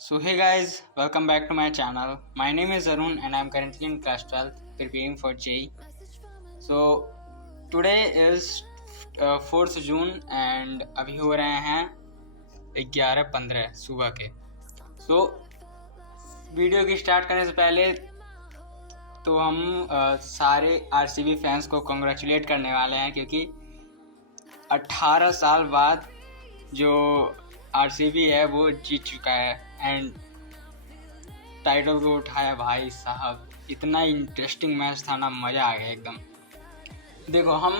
So hey guys, welcome back to my channel. My name is Arun and I'm currently in class 12 preparing for JEE. So today is 4th June and अभी हो रहे हैं 11:15 सुबह के। So video की start करने से पहले तो हम सारे आरसीबी फैंस को कॉन्ग्रेचुलेट करने वाले हैं क्योंकि 18 साल बाद जो आरसीबी है वो जीत चुका है एंड टाइटल को उठाया। भाई साहब इतना इंटरेस्टिंग मैच था ना, मज़ा आ गया एकदम। देखो हम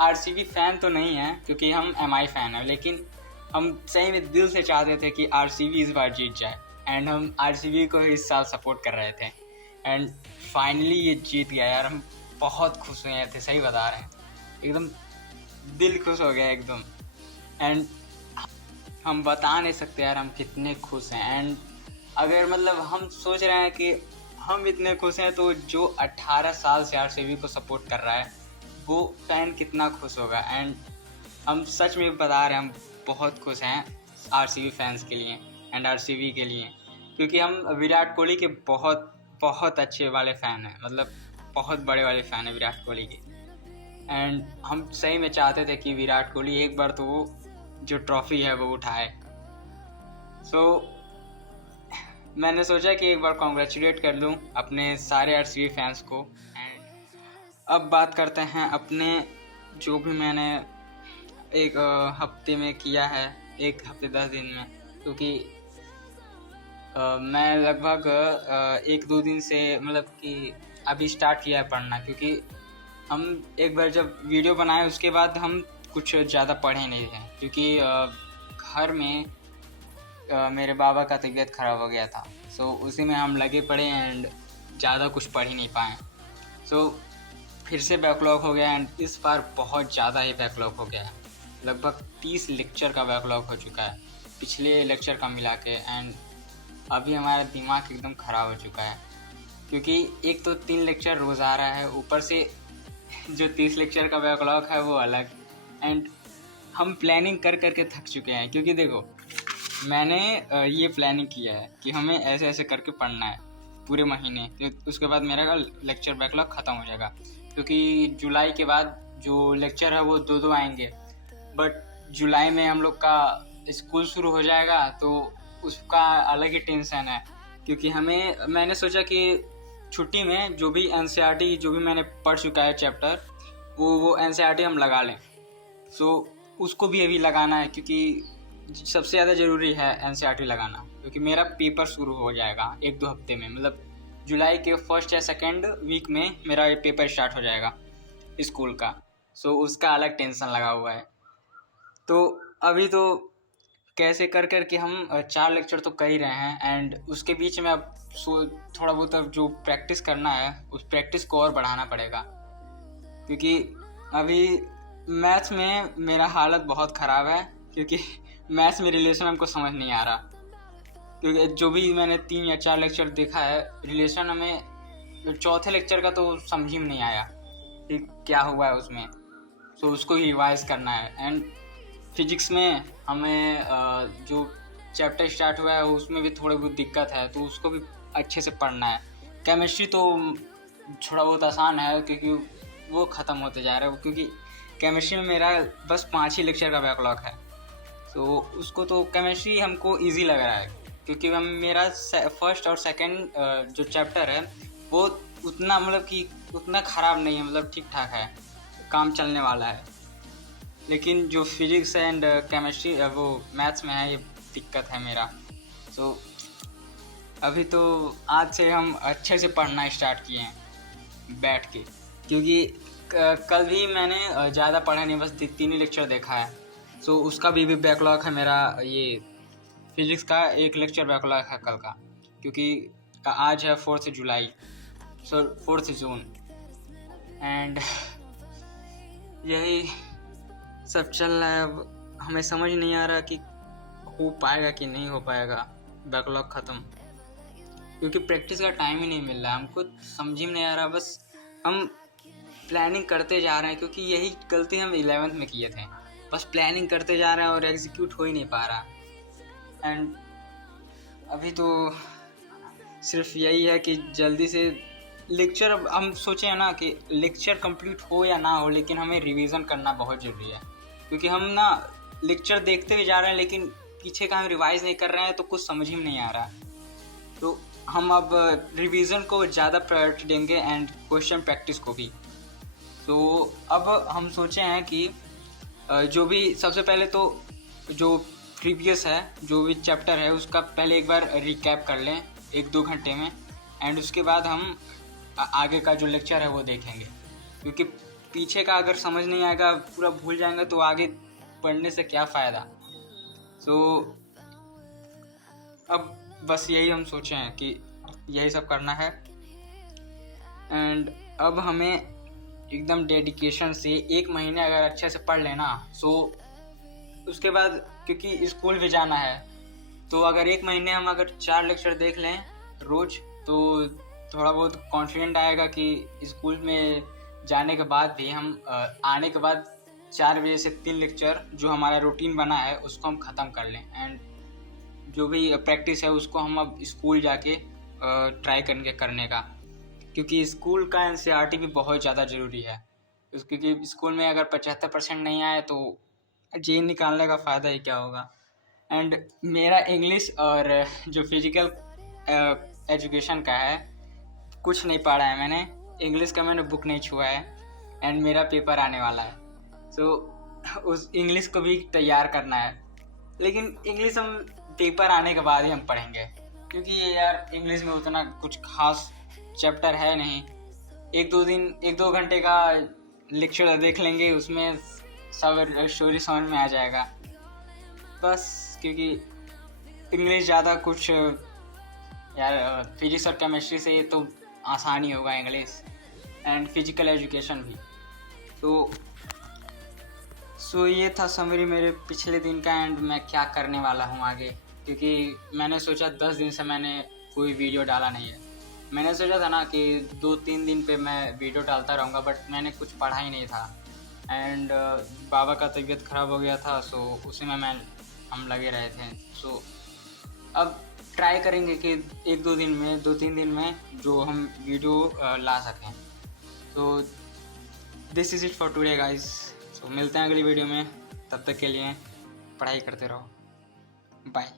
आरसीबी फ़ैन तो नहीं हैं क्योंकि हम एमआई फ़ैन हैं, लेकिन हम सही में दिल से चाहते थे कि आरसीबी इस बार जीत जाए एंड हम आरसीबी को इस साल सपोर्ट कर रहे थे एंड फाइनली ये जीत गया यार। हम बहुत खुश हुए थे, सही बता रहे हैं, एकदम दिल खुश हो गया एकदम। एंड हम बता नहीं सकते यार हम कितने खुश हैं। एंड अगर मतलब हम सोच रहे हैं कि हम इतने खुश हैं तो जो 18 साल से आरसीबी को सपोर्ट कर रहा है वो फ़ैन कितना खुश होगा। एंड हम सच में बता रहे हैं हम बहुत खुश हैं आरसीबी फैंस के लिए एंड आरसीबी के लिए, क्योंकि हम विराट कोहली के बहुत बहुत अच्छे वाले फ़ैन हैं, मतलब बहुत बड़े वाले फ़ैन हैं विराट कोहली के। एंड हम सही में चाहते थे कि विराट कोहली एक बार तो वो जो ट्रॉफ़ी है वो उठाए। सो मैंने सोचा कि एक बार कॉन्ग्रेचुलेट कर लूँ अपने सारे आरसीबी फैंस को। एंड अब बात करते हैं अपने जो भी मैंने एक हफ्ते में किया है, एक हफ्ते 10 दिन में, क्योंकि मैं लगभग 1-2 दिन से मतलब कि अभी स्टार्ट किया है पढ़ना, क्योंकि हम एक बार जब वीडियो बनाए उसके बाद हम कुछ ज़्यादा पढ़े नहीं थे, क्योंकि घर में मेरे बाबा का तबीयत ख़राब हो गया था। सो उसी में हम लगे पड़े एंड ज़्यादा कुछ पढ़ ही नहीं पाए। सो फिर से बैकलॉग हो गया एंड इस बार बहुत ज़्यादा ही बैकलॉग हो गया है। लगभग 30 लेक्चर का बैकलॉग हो चुका है पिछले लेक्चर का मिला के। एंड अभी हमारा दिमाग एकदम ख़राब हो चुका है, क्योंकि एक तो 3 लेक्चर रोज़ आ रहा है, ऊपर से जो 30 लेक्चर का बैकलॉग है वो अलग। एंड हम प्लानिंग कर करके थक चुके हैं, क्योंकि देखो मैंने ये प्लानिंग किया है कि हमें ऐसे ऐसे करके पढ़ना है पूरे महीने, तो उसके बाद मेरा लेक्चर बैकलॉग ख़त्म हो जाएगा, क्योंकि जुलाई के बाद जो लेक्चर है वो 2-2 आएंगे। बट जुलाई में हम लोग का स्कूल शुरू हो जाएगा तो उसका अलग ही टेंशन है, क्योंकि मैंने सोचा कि छुट्टी में जो भी एनसीईआरटी जो भी मैंने पढ़ चुका है चैप्टर वो एनसीईआरटी हम लगा लें। सो उसको भी अभी लगाना है, क्योंकि सबसे ज़्यादा ज़रूरी है एनसीईआरटी लगाना, क्योंकि मेरा पेपर शुरू हो जाएगा 1-2 हफ्ते में, मतलब जुलाई के फर्स्ट या सेकेंड वीक में मेरा ये पेपर स्टार्ट हो जाएगा स्कूल का। सो उसका अलग टेंशन लगा हुआ है। तो अभी तो कैसे कर कर के हम 4 लेक्चर तो कर ही रहे हैं एंड उसके बीच में अब थोड़ा बहुत अब जो प्रैक्टिस करना है उस प्रैक्टिस को और बढ़ाना पड़ेगा, क्योंकि अभी मैथ्स में मेरा हालत बहुत ख़राब है, क्योंकि मैथ्स में रिलेशन हमको समझ नहीं आ रहा। क्योंकि जो भी मैंने 3 या 4 लेक्चर देखा है रिलेशन, हमें चौथे लेक्चर का तो समझ ही में नहीं आया कि क्या हुआ है उसमें। सो उसको ही रिवाइज करना है। एंड फिजिक्स में हमें जो चैप्टर स्टार्ट हुआ है उसमें भी थोड़ी बहुत दिक्कत है, तो उसको भी अच्छे से पढ़ना है। केमिस्ट्री तो थोड़ा बहुत आसान है क्योंकि वो ख़त्म होते जा रहा है, क्योंकि केमिस्ट्री में मेरा बस 5 ही लेक्चर का बैकलॉग है। तो उसको तो केमिस्ट्री हमको इजी लग रहा है, क्योंकि हम मेरा फर्स्ट और सेकंड जो चैप्टर है वो उतना मतलब कि उतना ख़राब नहीं है, मतलब ठीक ठाक है, काम चलने वाला है। लेकिन जो फिजिक्स एंड केमिस्ट्री वो मैथ्स में है, ये दिक्कत है मेरा। तो अभी तो आज से हम अच्छे से पढ़ना स्टार्ट किए हैं बैठ के, क्योंकि कल भी मैंने ज़्यादा पढ़ा नहीं, बस 3 ही लेक्चर देखा है। सो उसका भी बैकलॉग है मेरा, ये फिजिक्स का 1 लेक्चर बैकलॉग है कल का, क्योंकि आज है 4 जुलाई, सो 4 जून। एंड यही सब चल रहा है। अब हमें समझ नहीं आ रहा कि हो पाएगा कि नहीं हो पाएगा बैकलॉग ख़त्म, क्योंकि प्रैक्टिस का टाइम ही नहीं मिल रहा है हमको, समझ ही नहीं आ रहा। बस हम प्लानिंग करते जा रहे हैं, क्योंकि यही गलती हम 11th में किए थे, बस प्लानिंग करते जा रहे हैं और एग्जीक्यूट हो ही नहीं पा रहा। एंड अभी तो सिर्फ यही है कि जल्दी से लेक्चर, अब हम सोचे हैं ना कि लेक्चर कंप्लीट हो या ना हो, लेकिन हमें रिवीजन करना बहुत ज़रूरी है, क्योंकि हम ना लेक्चर देखते हुए जा रहे हैं लेकिन पीछे का हम रिवाइज नहीं कर रहे हैं, तो कुछ समझ ही में नहीं आ रहा। तो हम अब रिवीजन को ज़्यादा प्रायोरिटी देंगे एंड क्वेश्चन प्रैक्टिस को भी। तो अब हम सोचे हैं कि जो भी सबसे पहले तो जो प्रीवियस है, जो भी चैप्टर है उसका पहले एक बार रिकैप कर लें 1-2 घंटे में, एंड उसके बाद हम आगे का जो लेक्चर है वो देखेंगे, क्योंकि पीछे का अगर समझ नहीं आएगा, पूरा भूल जाएंगे, तो आगे पढ़ने से क्या फ़ायदा। सो अब बस यही हम सोचे हैं कि यही सब करना है, एंड अब हमें एकदम डेडिकेशन से 1 महीने अगर अच्छे से पढ़ लेना, सो उसके बाद क्योंकि स्कूल भी जाना है, तो अगर 1 महीने हम अगर 4 लेक्चर देख लें रोज़, तो थोड़ा बहुत कॉन्फिडेंट आएगा कि स्कूल में जाने के बाद भी हम आने के बाद 4 बजे से 3 लेक्चर जो हमारा रूटीन बना है उसको हम ख़त्म कर लें, एंड जो भी प्रैक्टिस है उसको हम अब स्कूल जाके ट्राई करेंगे करने का, क्योंकि स्कूल का एनसीईआरटी भी बहुत ज़्यादा ज़रूरी है। क्योंकि स्कूल में अगर 75% नहीं आए तो जे निकालने का फ़ायदा ही क्या होगा। एंड मेरा इंग्लिश और जो फिजिकल एजुकेशन का है कुछ नहीं पढ़ा है मैंने, इंग्लिश का मैंने बुक नहीं छुआ है, एंड मेरा पेपर आने वाला है, सो उस इंग्लिश को भी तैयार करना है, लेकिन इंग्लिश हम पेपर आने के बाद ही हम पढ़ेंगे, क्योंकि ये यार इंग्लिश में उतना कुछ खास चैप्टर है नहीं। 1-2 घंटे का लेक्चर देख लेंगे, उसमें सब स्टोरी समझ में आ जाएगा बस, क्योंकि इंग्लिश ज़्यादा कुछ यार फिजिक्स और केमिस्ट्री से तो आसान ही होगा इंग्लिश, एंड फिजिकल एजुकेशन भी। सो ये था समरी मेरे पिछले दिन का, एंड मैं क्या करने वाला हूँ आगे, क्योंकि मैंने सोचा 10 दिन से मैंने कोई वीडियो डाला नहीं है। मैंने सोचा था ना कि 2-3 दिन पे मैं वीडियो डालता रहूँगा, बट मैंने कुछ पढ़ा ही नहीं था, एंड बाबा का तबीयत ख़राब हो गया था, सो उसी में हम लगे रहे थे। सो अब ट्राई करेंगे कि 2-3 दिन में जो हम वीडियो ला सकें। तो this is it for today guys. So मिलते हैं अगली वीडियो में, तब तक के लिए पढ़ाई करते रहो, बाय।